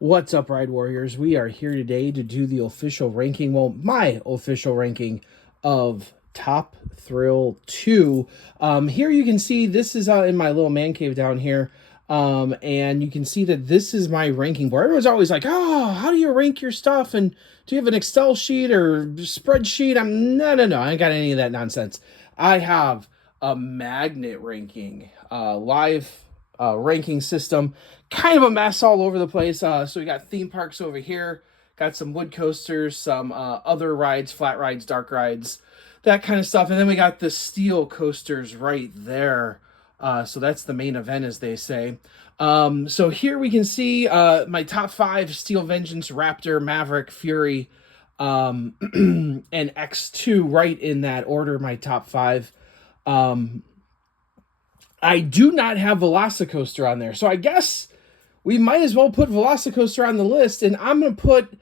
What's up, Ride Warriors? We are here today to do the official ranking, well, my official ranking of Top Thrill 2. Here you can see this is in my little man cave down here. And you can see that this is my ranking board. Everyone's always like, oh, how do you rank your stuff? And do you have an Excel sheet or spreadsheet? No. I ain't got any of that nonsense. I have a magnet ranking, live ranking system. Kind of a mess all over the place. So we got theme parks over here, got some wood coasters, some other rides, flat rides, dark rides, that kind of stuff. And then we got the steel coasters right there. So that's the main event, as they say. So here we can see my top 5: Steel Vengeance, Raptor, Maverick, Fury, and X2, right in that order, my top 5. I do not have Velocicoaster on there. So I guess we might as well put Velocicoaster on the list. And I'm going to put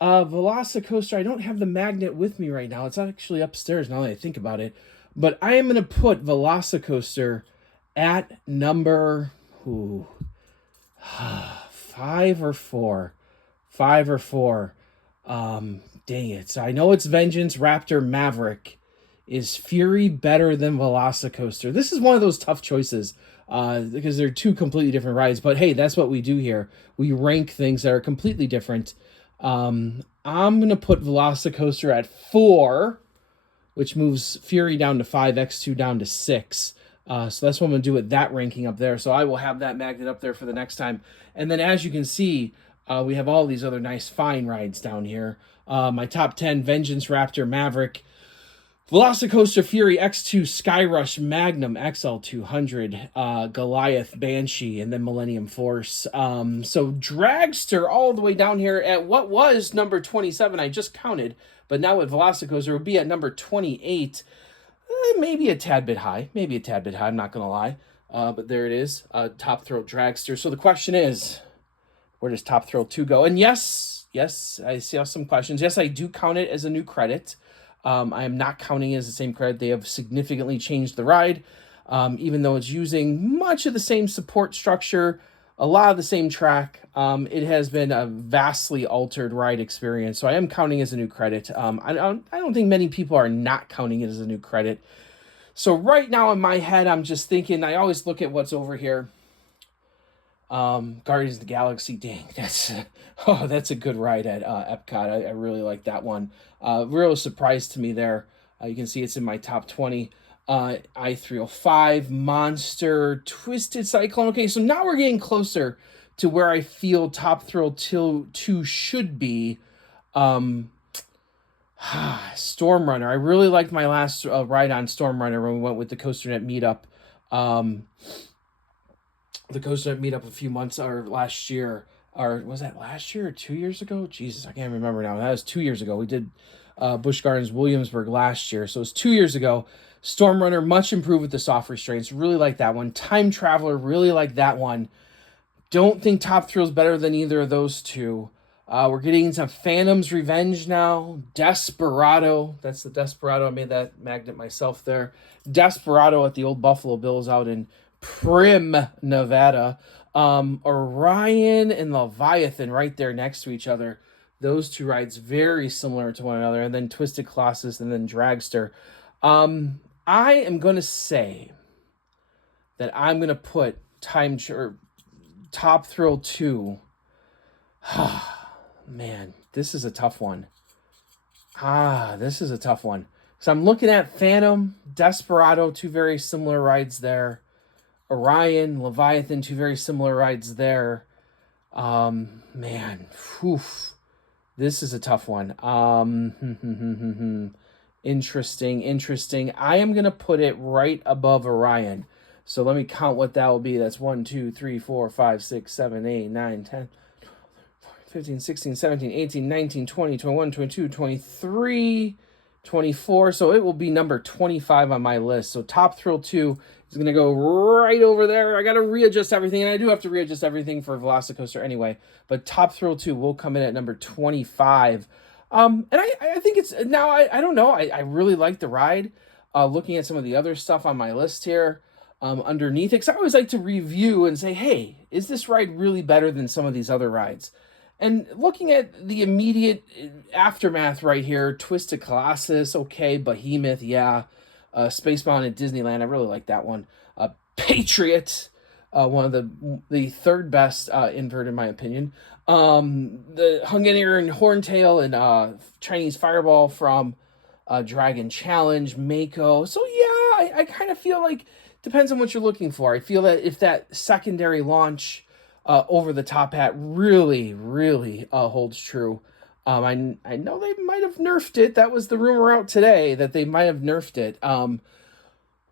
Velocicoaster. I don't have the magnet with me right now. It's actually upstairs now that I think about it. But I am going to put Velocicoaster at number 5 or 4. 5 or 4. Dang it. So I know it's Vengeance, Raptor, Maverick. Is Fury better than Velocicoaster? This is one of those tough choices because they're two completely different rides. But hey, that's what we do here. We rank things that are completely different. I'm going to put Velocicoaster at 4, which moves Fury down to 5, X2 down to 6. So that's what I'm going to do with that ranking up there. So I will have that magnet up there for the next time. And then as you can see, we have all these other nice fine rides down here. My top 10: Vengeance, Raptor, Maverick, Velocicoaster, Fury, X2, Skyrush, Magnum, XL200, Goliath, Banshee, and then Millennium Force. So Dragster all the way down here at what was number 27. I just counted, but now with Velocicoaster would be at number 28. Maybe a tad bit high. I'm not going to lie. But there it is, Top Thrill Dragster. So the question is, where does Top Thrill 2 go? And yes, I see some questions. Yes, I do count it as a new credit. I am not counting it as the same credit. They have significantly changed the ride, even though it's using much of the same support structure, a lot of the same track. It has been a vastly altered ride experience, so I am counting it as a new credit. I don't think many people are not counting it as a new credit. So right now in my head, I'm just thinking, I always look at what's over here. Guardians of the Galaxy, dang, that's a good ride at Epcot. I really like that one. Real surprise to me there. You can see it's in my top 20. I-305, Monster, Twisted Cyclone. Okay, so now we're getting closer to where I feel Top Thrill 2 should be. Storm Runner. I really liked my last ride on Storm Runner when we went with the COASTER-net meetup. The COASTER-net meetup a few months or last year. Or was that last year or 2 years ago? Jesus, I can't remember now. That was 2 years ago. We did Busch Gardens Williamsburg last year. So it was 2 years ago. Storm Runner, much improved with the soft restraints. Really like that one. Time Traveler, really like that one. Don't think Top Thrill's better than either of those two. We're getting into Phantom's Revenge now. Desperado. That's the Desperado. I made that magnet myself there. Desperado at the old Buffalo Bills out in Prim, Nevada. Orion and Leviathan right there next to each other. Those two rides very similar to one another. And then Twisted Colossus and then Dragster. I am going to say that I'm going to put Top Thrill 2. Man, this is a tough one. This is a tough one. So I'm looking at Phantom, Desperado, two very similar rides there. Orion, Leviathan, two very similar rides there. Man, this is a tough one. Interesting. I am going to put it right above Orion. So let me count what that will be. That's 1, 2, 3, 4, 5, 6, 7, 8, 9, 10, 15, 16, 17, 18, 19, 20, 21, 22, 23, 24. So it will be number 25 on my list. So Top Thrill 2 is going to go right over there. I got to readjust everything, and I do have to readjust everything for Velocicoaster anyway. But Top Thrill 2 will come in at number 25. And I think it's now, I don't know. I really like the ride. Looking at some of the other stuff on my list here underneath it, because I always like to review and say, hey, is this ride really better than some of these other rides? And looking at the immediate aftermath right here, Twisted Colossus, okay, Behemoth, yeah, Spacebound at Disneyland, I really like that one. Patriot, one of the third best invert in my opinion. The Hungarian Horntail and Chinese Fireball from Dragon Challenge, Mako. So yeah, I kind of feel like depends on what you're looking for. I feel that if that secondary launch over the top hat really holds true. I know they might have nerfed it. That was the rumor out today that they might have nerfed it.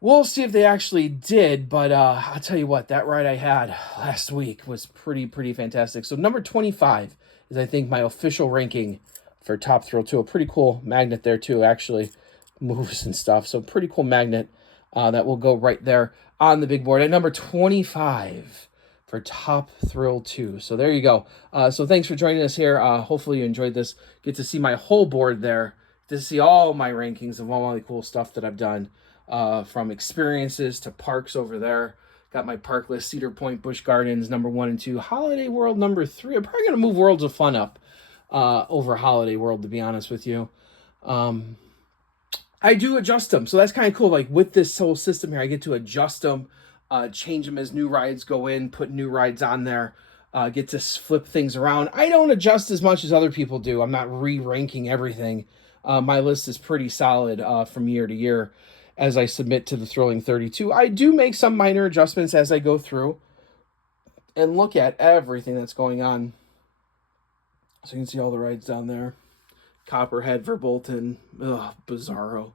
We'll see if they actually did, but I'll tell you what, that ride I had last week was pretty fantastic. So number 25 is, I think, my official ranking for Top Thrill 2. A pretty cool magnet there too, actually moves and stuff. So pretty cool magnet that will go right there on the big board at number 25 for Top Thrill 2. So there you go. So thanks for joining us here. Hopefully you enjoyed this. Get to see my whole board there, to see all my rankings of all the cool stuff that I've done. From experiences to parks over there. Got my park list: Cedar Point, Busch Gardens, number 1 and 2. Holiday World, number 3. I'm probably going to move Worlds of Fun up over Holiday World, to be honest with you. I do adjust them, so that's kind of cool. Like with this whole system here, I get to adjust them, change them as new rides go in, put new rides on there, get to flip things around. I don't adjust as much as other people do. I'm not re-ranking everything. My list is pretty solid from year to year. As I submit to the Thrilling 32, I do make some minor adjustments as I go through and look at everything that's going on. So you can see all the rides down there. Copperhead, Verbolten, Bizarro.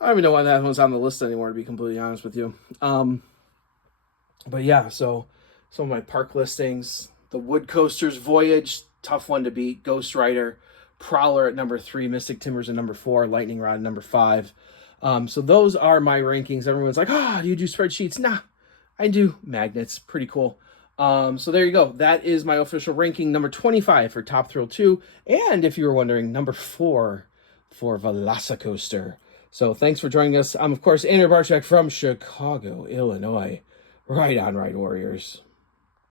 I don't even know why that one's on the list anymore, to be completely honest with you. But yeah, so some of my park listings. The Wood Coasters Voyage, tough one to beat. Ghost Rider, Prowler at number 3, Mystic Timbers at number 4, Lightning Rod at number 5. So those are my rankings. Everyone's like, do you do spreadsheets? Nah, I do magnets. Pretty cool. So there you go. That is my official ranking, number 25 for Top Thrill 2. And if you were wondering, number 4 for Velocicoaster. So thanks for joining us. I'm, of course, Andrew Barczyk from Chicago, Illinois. Right on, Ride Warriors.